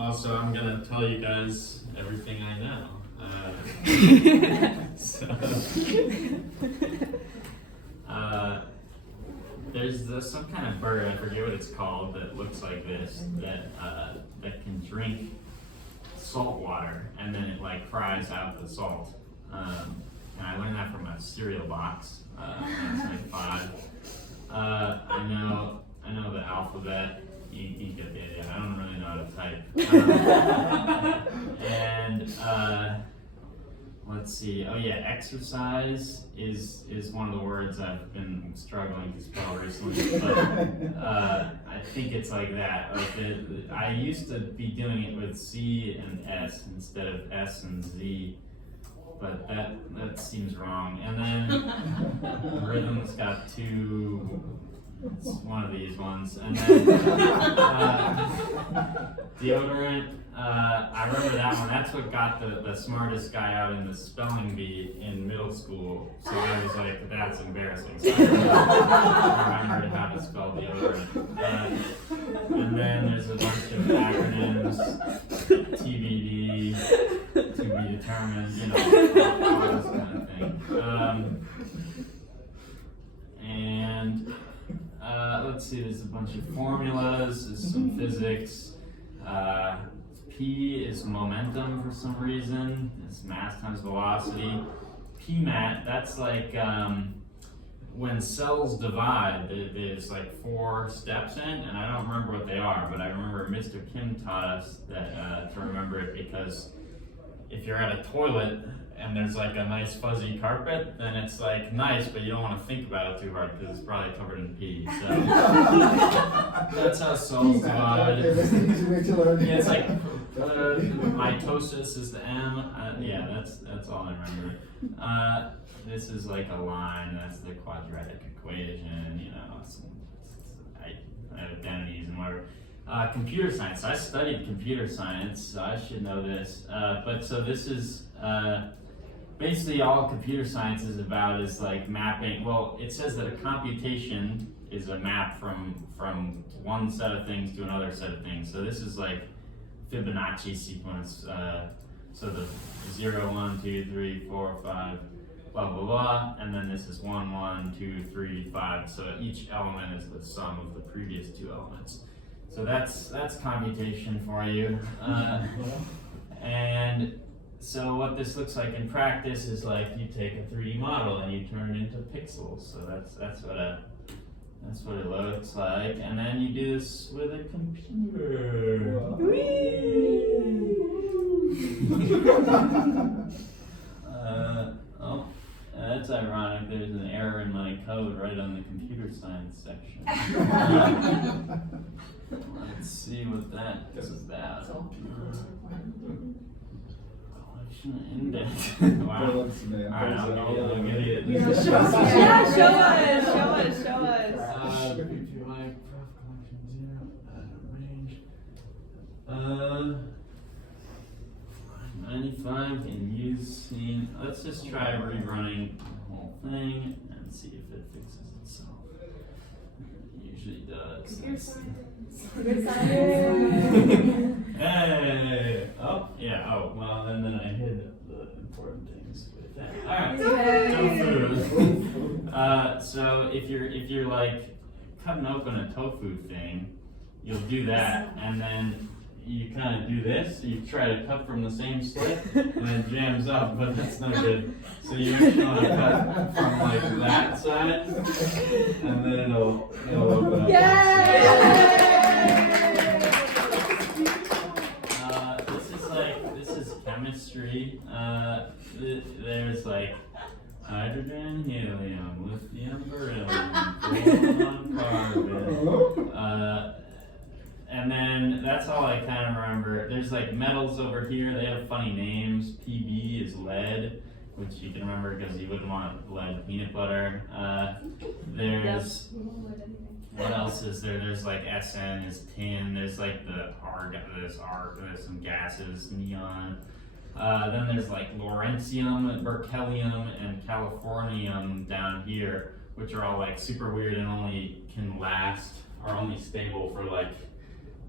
Also, I'm gonna tell you guys everything I know. So, there's some kind of bird, I forget what it's called, that looks like this, that can drink salt water, and then it like cries out the salt. And I learned that from a cereal box when I was like 5. I know the alphabet. You get the idea. I don't really know how to type. Let's see. Oh yeah, exercise is one of the words I've been struggling to spell recently. But I think it's like that. Like I used to be doing it with C and S instead of S and Z. But that seems wrong. And then rhythm's got 2. It's one of these ones. And then deodorant, I remember that one. That's what got the smartest guy out in the spelling bee in middle school. So I was like, that's embarrassing. So I remembered how to spell deodorant. And then there's a bunch of acronyms, TBD, to be determined, you know, all this kind of thing. Let's see, there's a bunch of formulas, there's some physics. P is momentum for some reason. It's mass times velocity. PMAT, that's like when cells divide, there's like 4 steps in, and I don't remember what they are, but I remember Mr. Kim taught us that to remember it, because if you're at a toilet and there's like a nice fuzzy carpet, then it's like nice, but you don't want to think about it too hard because it's probably covered in pee. So that's how cells divide. Okay, that's an easy way to learn. Yeah, it's like mitosis is the M. Yeah, that's all I remember. This is like a line. That's the quadratic equation. You know, identities and whatever. Computer science. I studied computer science, so I should know this. But so this is basically all computer science is about is like mapping. Well, it says that a computation is a map from one set of things to another set of things. So this is like Fibonacci sequence. So the 0, 1, 2, 3, 4, 5, blah blah blah, and then this is 1, 1, 2, 3, 5. So each element is the sum of the previous 2 elements. So that's computation for you. And so what this looks like in practice is like you take a 3D model and you turn it into pixels. So that's what it looks like. And then you do this with a computer. That's ironic. There's an error in my code right on the computer science section. Let's see what that is about. Collection index. Wow. Alright, I'll give you Yeah, show us. Show us. If you like prof collection 0, range. 95 in using. Let's just try rerunning the whole thing and see if it fixes itself. It usually does. Hey! Oh, yeah. Oh, well, and then I hid the important things with that. Alright. Tofu. So if you're like cutting open a tofu thing, you'll do that, and then you kind of do this, you try to cut from the same slit, and it jams up, but that's not good. So you actually want to cut from like that side, and then it'll open up. Yay! This is chemistry. There's like hydrogen, helium, lithium, beryllium, carbon. And then that's all I kind of remember. There's like metals over here. They have funny names. PB is lead, which you can remember because you wouldn't want lead peanut butter. There's what else is there? There's like SN is tin. There's like the argon. There's some gases, neon. Then there's like Lawrencium, berkelium, and californium down here, which are all like super weird and only can last, are only stable for like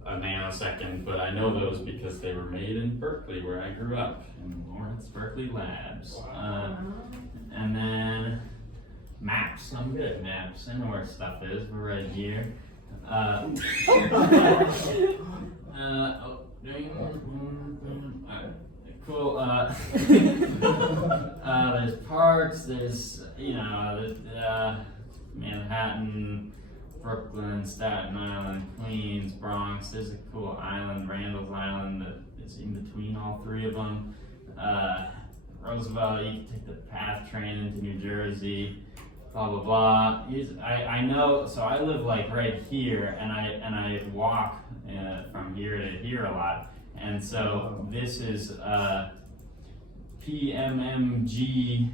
a nanosecond, but I know those because they were made in Berkeley, where I grew up, in Lawrence Berkeley Labs. And then maps. I'm good at maps. I know where stuff is. We're right here. Cool. There's parks. There's Manhattan, Brooklyn, Staten Island, Queens, Bronx. There's a cool island, Randall's Island, that is in between all three of them. Roosevelt, you can take the PATH train into New Jersey. Blah blah blah. I know. So I live like right here, and I walk from here to here a lot. And so this is PMMG.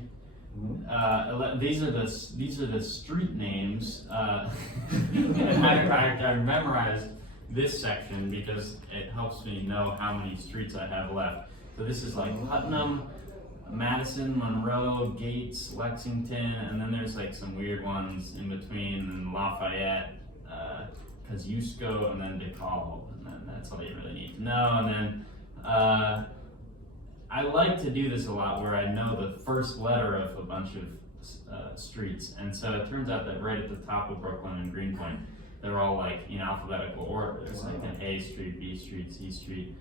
These are the street names. And I memorized this section because it helps me know how many streets I have left. So this is like Putnam, Madison, Monroe, Gates, Lexington, and then there's like some weird ones in between, Lafayette, Kosciuszko, and then DeKalb, and then that's all you really need to know. And then I like to do this a lot where I know the first letter of a bunch of streets, and so it turns out that right at the top of Brooklyn and Greenpoint, they're all like in alphabetical order. There's like an A Street, B Street, C Street,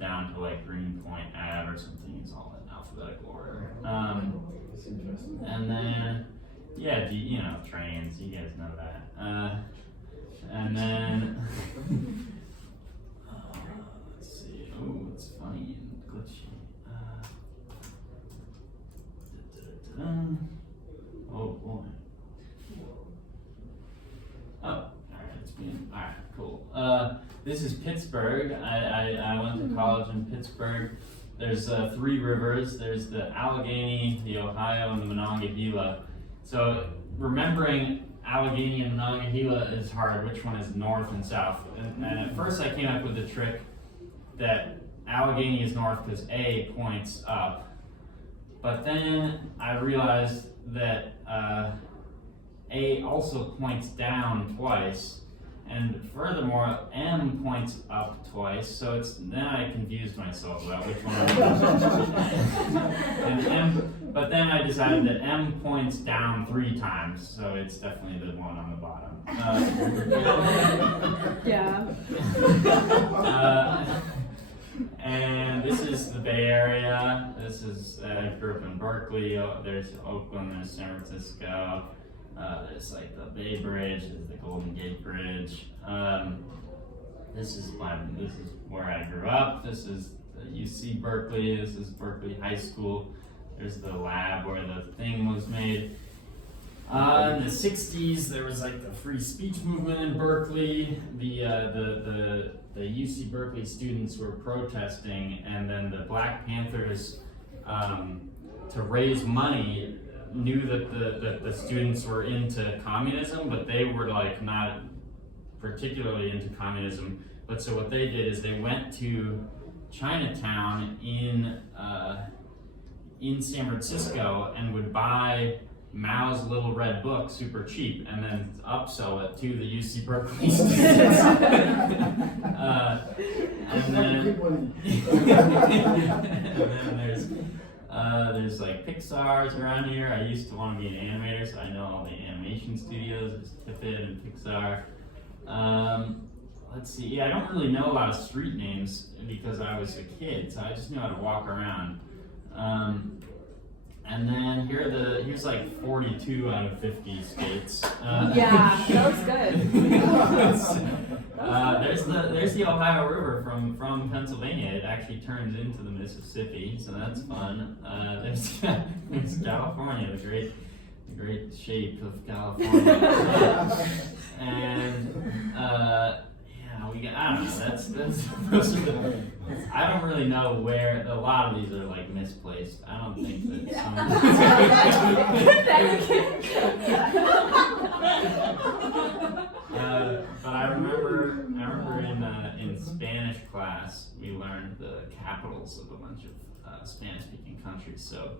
down to like Greenpoint Ave or something. It's all in alphabetical order. And then trains. You guys know that. And then let's see. Oh, it's funny and glitchy. Oh boy. Oh, alright, alright, cool. This is Pittsburgh. I went to college in Pittsburgh. There's 3 rivers. There's the Allegheny, the Ohio, and the Monongahela. So remembering Allegheny and Monongahela is hard. Which one is north and south? And at first I came up with the trick that Allegheny is north because A points up. But then I realized that A also points down twice, and furthermore, M points up twice. So then I confused myself about which one. And M, but then I decided that M points down 3 times, so it's definitely the one on the bottom. Yeah. And this is the Bay Area. This is, I grew up in Berkeley. There's Oakland, there's San Francisco. There's like the Bay Bridge, there's the Golden Gate Bridge. This is where I grew up. This is UC Berkeley. This is Berkeley High School. There's the lab where the thing was made. In the 60s, there was like the free speech movement in Berkeley. The UC Berkeley students were protesting, and then the Black Panthers, to raise money, knew that the students were into communism, but they were like not particularly into communism. But so what they did is they went to Chinatown in San Francisco and would buy Mao's Little Red Book super cheap and then upsell it to the UC Berkeley students. And then there's like Pixar's around here. I used to want to be an animator, so I know all the animation studios. There's Tippett and Pixar. Let's see. Yeah, I don't really know a lot of street names because I was a kid, so I just knew how to walk around. And then here's like 42 out of 50 states. Yeah, that looks good. There's the Ohio River from Pennsylvania. It actually turns into the Mississippi, so that's fun. There's California, the great shape of California. And we got, I don't know, those are the, I don't really know where, a lot of these are like misplaced. I don't think that but I remember in Spanish class, we learned the capitals of a bunch of Spanish-speaking countries. So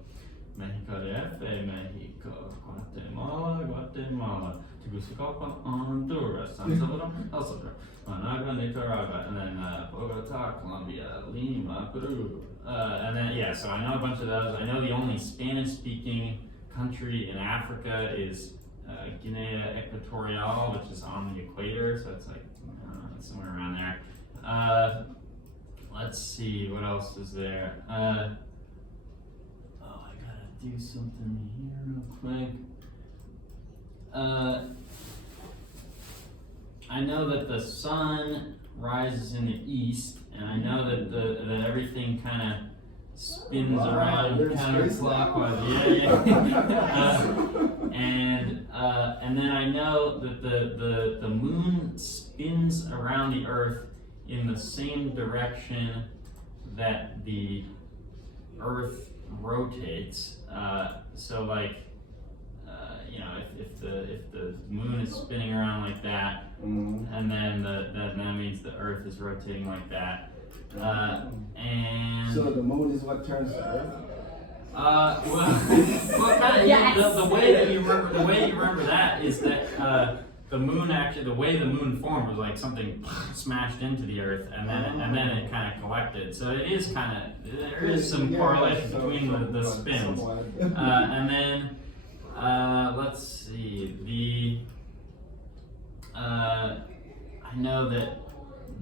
Mexico DF, Mexico, Guatemala, Guatemala, Tegucigalpa, Honduras, San Salvador, El Salvador, Managua, Nicaragua, and then Bogota, Colombia, Lima, Peru, and then yeah. So I know a bunch of those. I know the only Spanish-speaking country in Africa is Guinea Equatorial, which is on the equator, so it's like somewhere around there. Let's see, what else is there? I gotta do something here real quick. I know that the sun rises in the east, and I know that everything kind of spins around counterclockwise. Yeah. And then I know that the moon spins around the earth in the same direction that the earth rotates. So like, if the moon is spinning around like that, and then that means the earth is rotating like that. And so the moon is what turns the earth? Well, kind of. Yes. The way that you remember that is that the moon actually, the way the moon formed was like something smashed into the earth, and then it kind of collected. So it is kind of, there is some correlation between the spins. And then let's see, I know that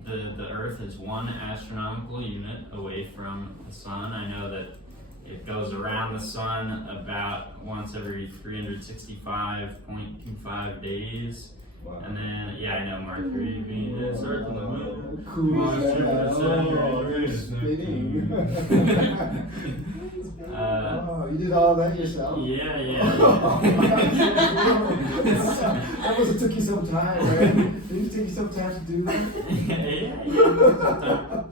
the Earth is 1 astronomical unit away from the sun. I know that it goes around the sun about once every 365.25 days. Wow. And then, yeah, I know Mercury, Venus, Earth, and the Moon. Cool. Mars, Jupiter, Saturn, Oh, you did all that yourself? Yeah. That must have took you some time, right? Did it take you some time to do that? yeah.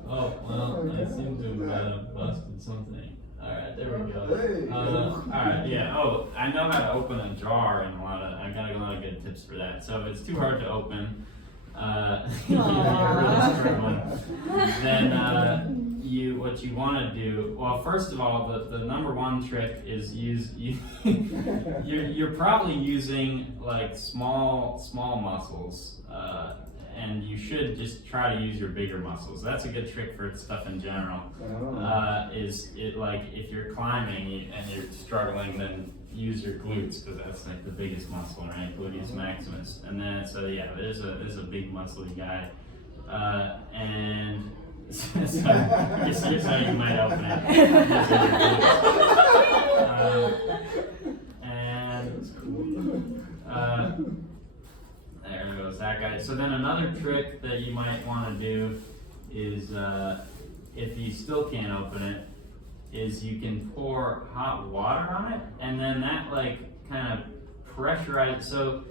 Oh, well, I seem to have busted something. Alright, there we go. Hey. Alright, yeah. Oh, I know how to open a jar, and I got a lot of good tips for that. So if it's too hard to open, you're really struggling, then what you want to do, well, first of all, the number one trick is you're probably using like small muscles, and you should just try to use your bigger muscles. That's a good trick for stuff in general. Is it like if you're climbing and you're struggling, then use your glutes, because that's like the biggest muscle, right? Gluteus maximus. And then so yeah, there's a big muscly guy, and so here's how you might open it. There goes that guy. So then another trick that you might want to do is, if you still can't open it, is you can pour hot water on it, and then that like kind of pressurizes. So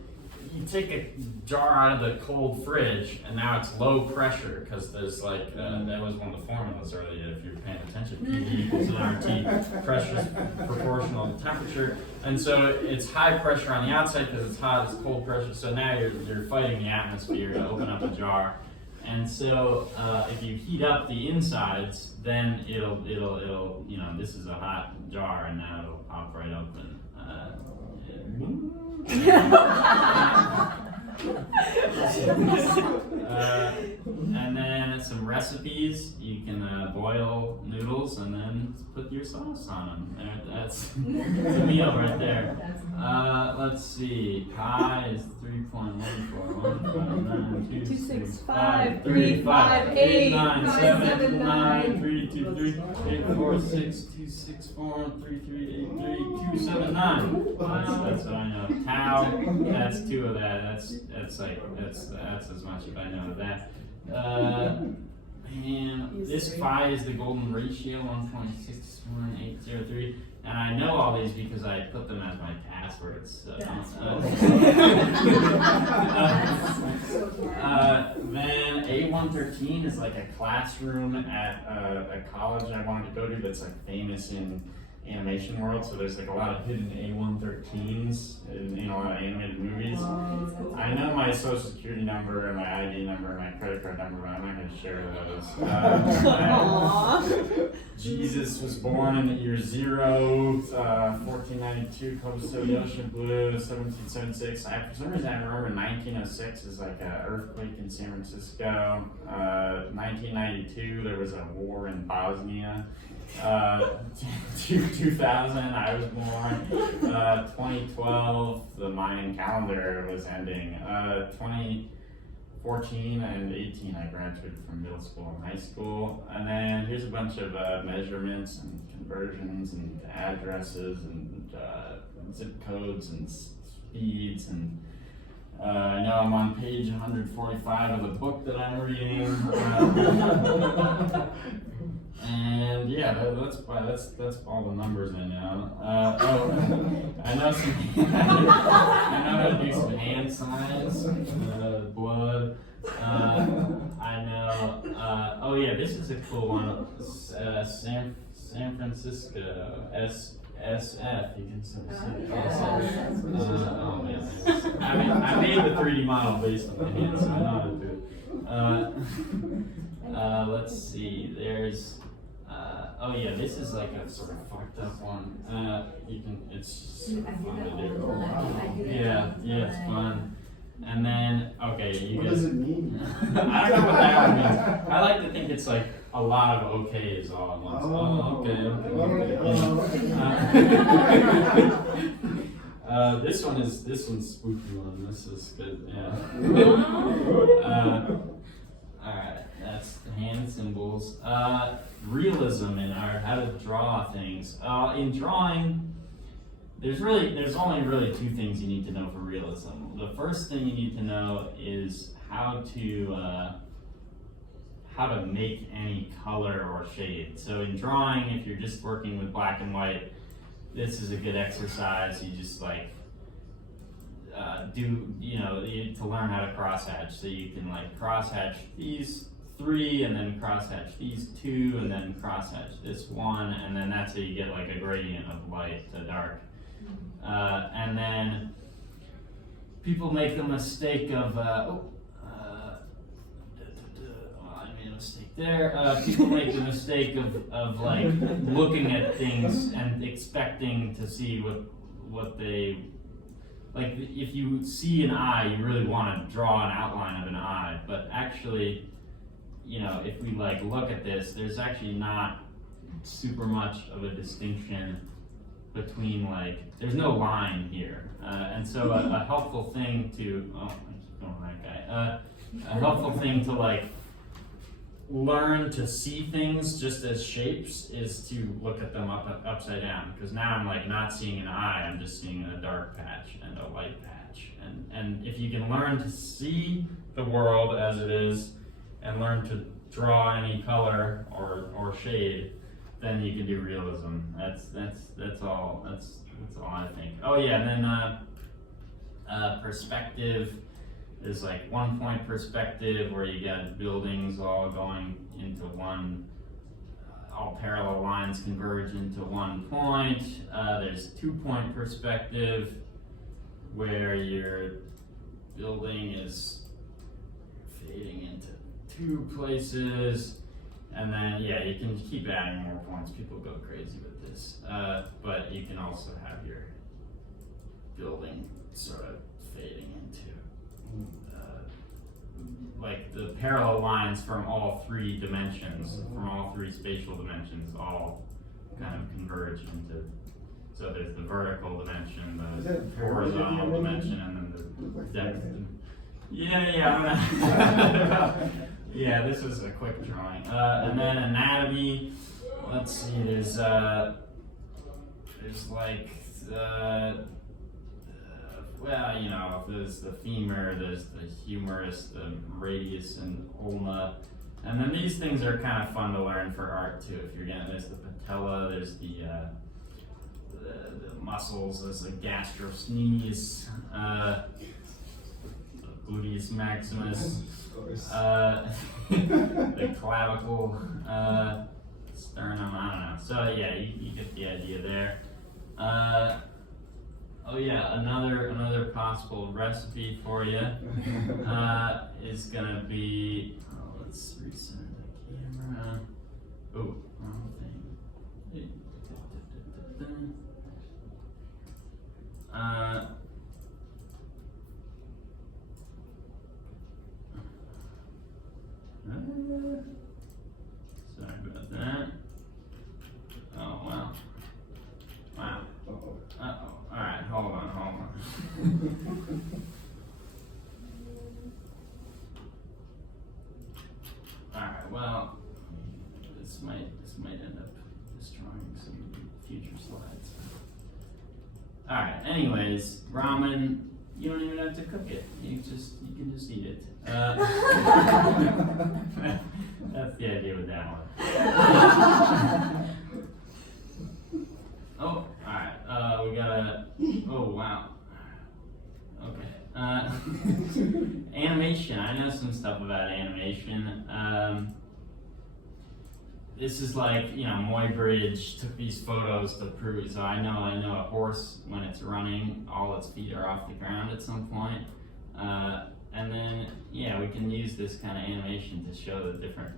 you take a jar out of the cold fridge, and now it's low pressure, because there's like, that was one of the formulas earlier, if you're paying attention, PV equals nRT, pressure is proportional to temperature, and so it's high pressure on the outside because it's hot, it's cold pressure, so now you're fighting the atmosphere to open up a jar. And so if you heat up the insides, then it'll this is a hot jar, and now it'll pop right open. And then some recipes. You can boil noodles and then put your sauce on them. That's a meal right there. Let's see. Pi is 3.14159 265 358 979 323 846 264 3383 279. That's what I know. Tau, that's 2 of that. That's as much as I know of that. And this pi is the golden ratio, 1.61803. And I know all these because I put them as my passwords. Then A113 is like a classroom at a college I wanted to go to that's like famous in animation world, so there's like a lot of hidden A113s in a lot of animated movies. I know my social security number and my ID number and my credit card number, but I'm not going to share those. Jesus was born in the year 0, 1492, coast of the ocean blue, 1776. For some reason I remember 1906 is like an earthquake in San Francisco. 1992 there was a war in Bosnia. 2000 I was born. 2012 the Mayan calendar was ending. 2014 and 18 I graduated from middle school and high school. And then here's a bunch of measurements and conversions and addresses and zip codes and speeds and I know I'm on page 145 of the book that I'm reading. And yeah, that's all the numbers I know. I know some. I know how to do some hand signs, blood. I know. Oh yeah, this is a cool one. San Francisco SF. You can see it. Oh man. I made the 3D model based on my hand, so I know how to do it. Let's see. There's. Oh yeah, this is like a sort of fucked up one. You can. It's sort of fun to do. Yeah, it's fun. And then, okay, you What guys. does it mean? I don't know what that one means. I like to think it's like a lot of okays all at once. Okay. This one's spooky one. This is good. Yeah. All right, that's the hand symbols. Realism in art, how to draw things. In drawing, there's only really two things you need to know for realism. The first thing you need to know is how to make any color or shade. So in drawing, if you're just working with black and white, this is a good exercise. You just like to learn how to crosshatch. So you can like crosshatch these 3 and then crosshatch these 2 and then crosshatch this 1, and then that's how you get like a gradient of light to dark. And then people make the mistake of I made a mistake there. People make the mistake of like looking at things and expecting to see what they like. If you see an eye, you really want to draw an outline of an eye, but actually, if we like look at this, there's actually not super much of a distinction between there's no line here, and so a helpful thing to I keep going that guy. A helpful thing to learn to see things just as shapes is to look at them upside down, because now I'm not seeing an eye, I'm just seeing a dark patch and a light patch, and if you can learn to see the world as it is and learn to draw any color or shade, then you can do realism. That's all I think. Oh yeah, and then perspective. There's 1 point perspective where you got buildings all going into one, all parallel lines converge into 1 point. There's 2 point perspective where your building is fading into 2 places. And then, yeah, you can keep adding more points. People go crazy with this. But you can also have your building sort of fading into the parallel lines from all 3 dimensions, from all 3 spatial dimensions, all kind of converge into. So there's the vertical dimension, the horizontal dimension, and then the depth. Yeah. Yeah, this is a quick drawing. And then anatomy. Let's see. There's there's the femur, there's the humerus, the radius, and ulna. And then these things are kind of fun to learn for art too. If you're getting, there's the patella, there's the muscles, there's the gastrocnemius, the gluteus maximus, the clavicle, sternum, I don't know. So yeah, you get the idea there. Oh yeah, another possible recipe for you is gonna be, let's reset the camera. Oh, wrong thing. Sorry about that. Oh wow. Wow. Uh-oh. Alright, hold on. Alright, well, this might end up destroying some future slides. Alright, anyways, ramen, you don't even have to cook it. You can just eat it. That's the idea with that one. Oh, alright, we gotta, oh wow. Okay, animation, I know some stuff about animation. This is like, Muybridge took these photos to prove, so I know a horse, when it's running, all its feet are off the ground at some point. And then, yeah, we can use this kind of animation to show the different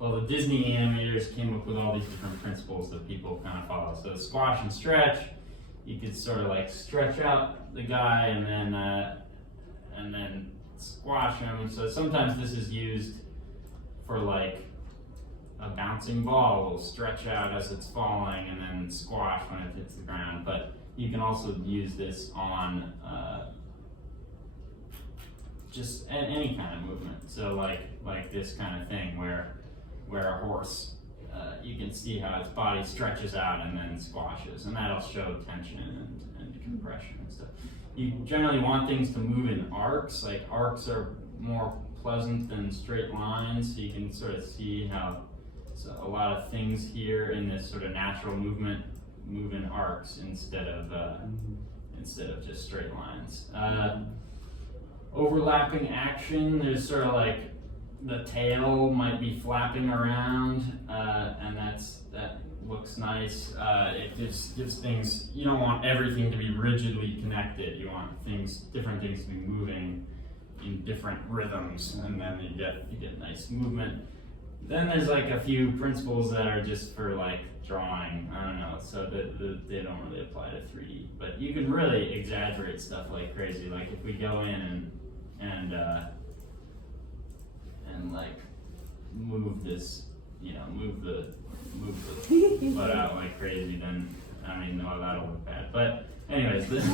the Disney animators came up with all these different principles that people kind of follow. So squash and stretch, you could sort of like stretch out the guy and then squash him. So sometimes this is used for like a bouncing ball will stretch out as it's falling and then squash when it hits the ground. But you can also use this on just any kind of movement. So like this kind of thing where a horse, you can see how its body stretches out and then squashes, and that'll show tension and compression and stuff. You generally want things to move in arcs. Like arcs are more pleasant than straight lines, so you can sort of see how a lot of things here in this sort of natural movement move in arcs instead of just straight lines. Overlapping action, there's sort of like the tail might be flapping around, and that looks nice. It gives things, you don't want everything to be rigidly connected. You want different things to be moving in different rhythms, and then you get nice movement. Then there's like a few principles that are just for like drawing, I don't know, so that they don't really apply to 3D. But you can really exaggerate stuff like crazy. Like if we go in and like move this, move the butt out like crazy, then that'll look bad. But anyways, this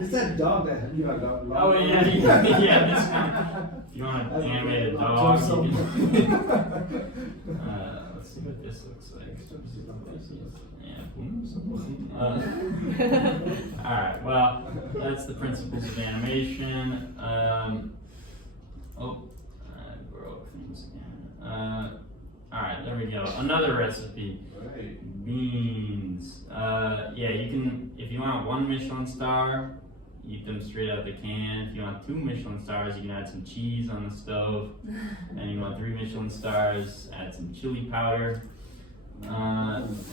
It's that dog that you have dog. Oh yeah, this one. If you want to animate a dog, you can, let's see what this looks like. Alright, well, that's the principles of animation. Grow things again. Alright, there we go. Another recipe. Right. Beans. Yeah, you can, if you want 1 Michelin star, eat them straight out the can. If you want 2 Michelin stars, you can add some cheese on the stove. And you want 3 Michelin stars, add some chili powder.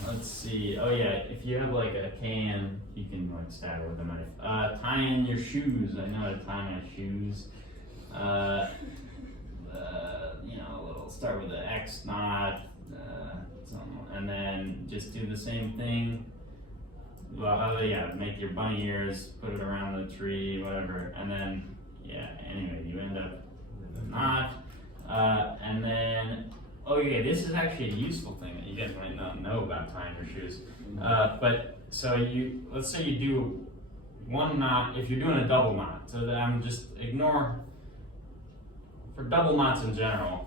Let's see. Oh yeah, if you have like a can, you can like stab it with a knife. Tie in your shoes. I know how to tie my shoes. Start with an X knot, and then just do the same thing. Well, make your bunny ears, put it around the tree, whatever, and then, anyway, you end up with a knot, and then, this is actually a useful thing that you guys might not know about tying your shoes. Let's say you do 1 knot, if you're doing a double knot, so that I'm just ignore, for double knots in general,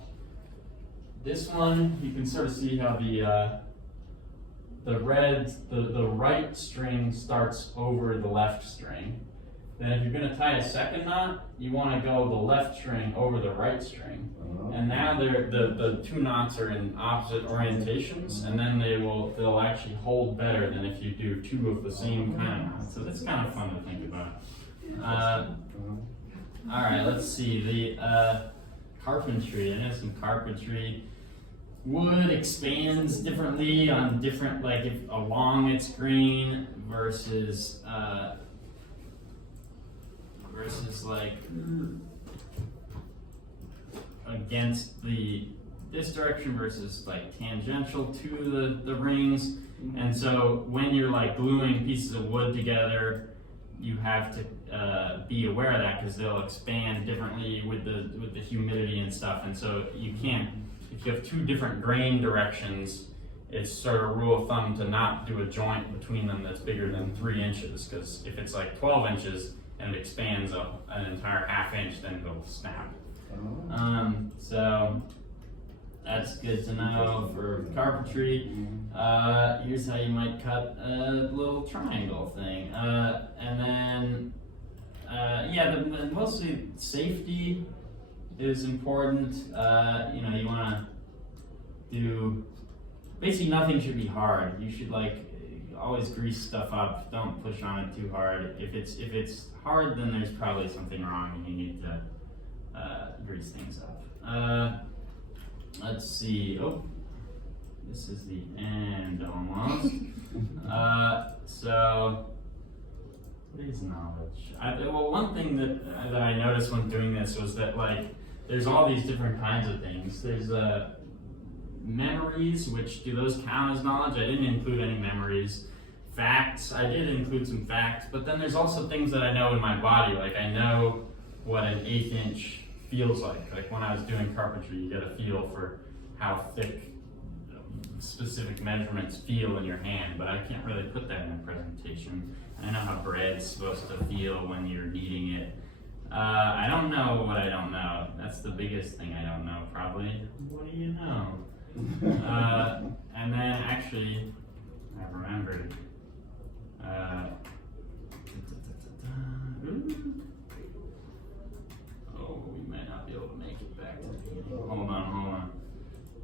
this one, you can sort of see how the right string starts over the left string. Then if you're going to tie a second knot, you want to go the left string over the right string. And now the 2 knots are in opposite orientations, and then they'll actually hold better than if you do 2 of the same kind of knots. So that's kind of fun to think about. All right, let's see the carpentry. I know some carpentry. wood expands differently on different, like if along its grain versus like against this direction versus like tangential to the rings. And so when you're like gluing pieces of wood together, you have to be aware of that because they'll expand differently with the humidity and stuff. And so you can't, if you have two different grain directions, it's sort of rule of thumb to not do a joint between them that's bigger than 3 inches, because if it's like 12 inches and it expands an entire ½ inch, then it'll snap. So that's good to know for carpentry. Here's how you might cut a little triangle thing. And then, mostly safety is important. You know, you want to do, basically nothing should be hard. You should like always grease stuff up. Don't push on it too hard. If it's hard, then there's probably something wrong and you need to grease things up. Let's see. Oh, this is the end almost. So, what is knowledge? Well, one thing that I noticed when doing this was that like there's all these different kinds of things. There's memories, which do those count as knowledge? I didn't include any memories. Facts, I did include some facts, but then there's also things that I know in my body. Like I know what an 1/8 inch feels like. Like when I was doing carpentry, you get a feel for how thick specific measurements feel in your hand, but I can't really put that in a presentation. I know how bread's supposed to feel when you're kneading it. I don't know what I don't know. That's the biggest thing I don't know, probably. What do you know? And then actually, I remembered. Oh, we might not be able to make it back to the beginning. Hold on.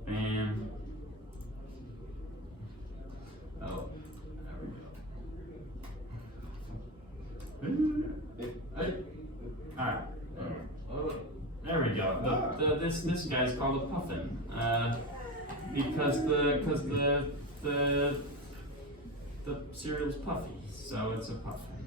Bam. Oh, there we go. Alright. There we go. This guy's called a puffin. Because the cereal's puffy, so it's a puffin.